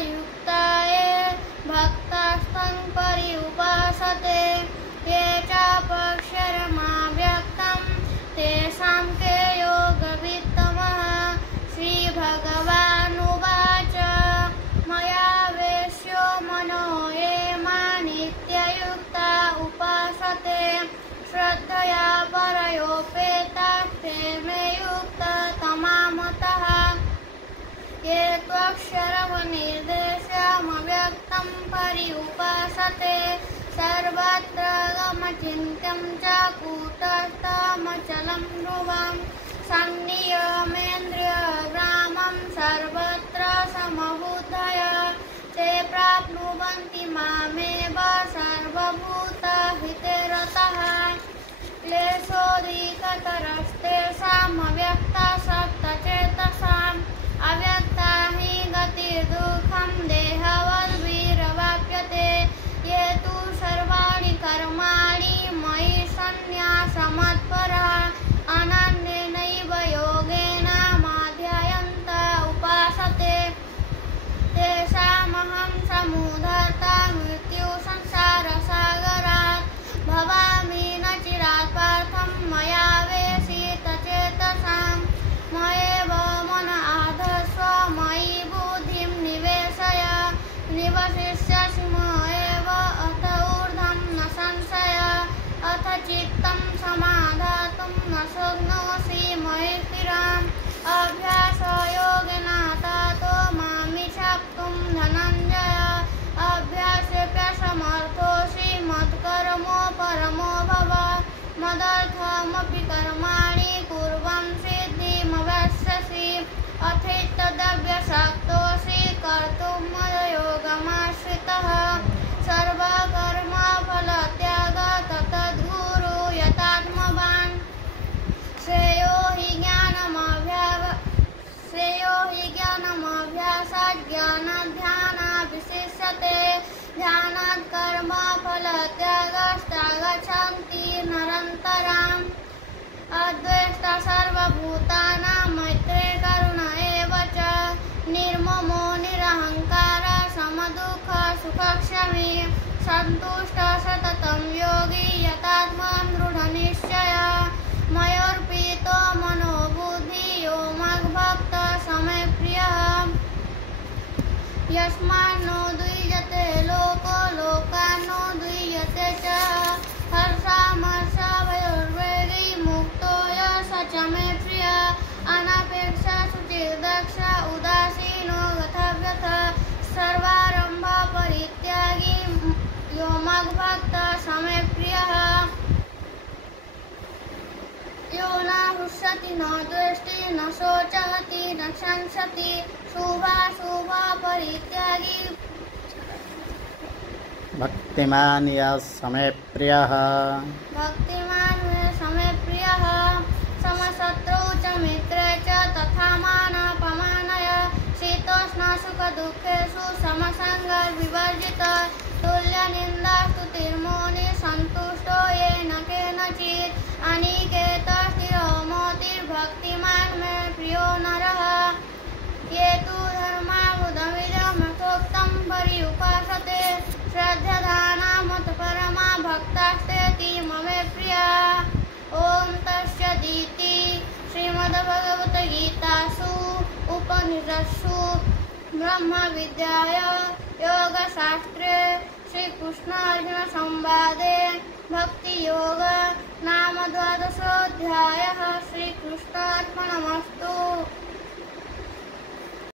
युक्ता ये भक्तास्तं पर्युपासते ये चापक्षरमव्यक्तं तेषां के योगवित्तमः। श्रीभगवानुवाच मया वेश्यो मनो ये मानित्ययुक्ता उपासते श्रद्धया परयोपेतास्ते मे युक्ततमामतः। ये त्वक्षरमनिर्देश्यमव्यक्तं पर्युपासते सर्वत्र गमचिन्त्यं च कूटस्थमचलं ध्रुवं संनियमेन्द्रियग्रामं सर्वत्र समबुद्धय ते प्राप्नुवन्ति मामेव सर्वभूतहिते रतः। क्लेशोऽधिकतरस्तेषामव्यक्तासक्तचेतसाम् अव्यक्ता हि गतिर्दुःखं देहवद्भिरवाप्यते। ये तु सर्वाणि कर्माणि मयि सन्न्यासमत्परः अनन्येनैव योगेन माध्यायन्त उपासते तेषामहं समुद्धर्ता मृत्युसंसारसागरात् भवामि न चिरात् पार्थं मया वेशितचेतसाम्। मयैव मन आधत्स्व मयि बुद्धिं निवेशय निवसिष्यसि मयैव अथ ऊर्ध्वं न संशय। अथ चित्तं समाधातुं न शक्नोषि मयि स्थिरम् अभ्यासयोगेन ततो मामिच्छाप्तुं धनञ्जय। अभ्यासेऽप्यसमर्थोऽसि मत्कर्मो परमो भव मदर्थमपि कर्माणि कुर्वन् सिद्धिमवाप्स्यसि। अथैतदभ्यसक्तोऽसि कर्तुं मद्योगमाश्रितः सर्वकर्मफलत्याग तत्तद्गुरु यतात्मवान्। श्रेयो हि ज्ञानमभ्यासात् ज्ञानाध्यानाभिशिष्यते ध्यानात् कर्मफलत्यागस्तागच्छन्ति नरन्तराम्। अद्वेष्टा सर्वभूतानां मैत्री करुण एव च निर्ममो निरहङ्कारः समदुःख सुखक्षमी सन्तुष्टः सततं योगी यतात्मा दृढनिश्चयः। मयोर्पितो मनो बुद्धिः यो मद्भक्तः समे प्रियः। यस्मान्नो द्विजते लोको लोकान्नो द्विजते च हर्षामर्षभयोर्वैरी मुक्तो यः स च मे प्रियः। अनपेक्षा शुचिर्दक्ष उदासीनो गतव्यथः सर्वारम्भ परित्यागी यो मद्भक्तः समे प्रियः। यो न हृष्यति न द्वेष्टि न शोचति न शंसति शुभाशुभ परित्यागी भक्तिमान् यः समे प्रियः। भक्तिमान् समे प्रियः। समशत्रौ च मित्रे च तथा मानापमानय शीतोष्णसुखदुःखेषु समसङ्गविवर्जितः तुल्यनिन्दास्तुतिर्मौनी सन्तुष्टो येन केनचित् अनिकेतः स्थिरो मोतिर्भक्तिमान् मे प्रियो नरः। ये तु धर्मावुदमिदमथोक्तं पर्युपासते श्रद्धानामतपरमा भक्तास्तेति ममे प्रिया। ॐ तस्सदिति श्रीमद्भगवद्गीतासु उपनिषत्सु ब्रह्मविद्यायां योगशास्त्रे श्रीकृष्णार्जुनसंवादे भक्तियोग नाम 12 अध्यायः। श्रीकृष्णार्पणमस्तु।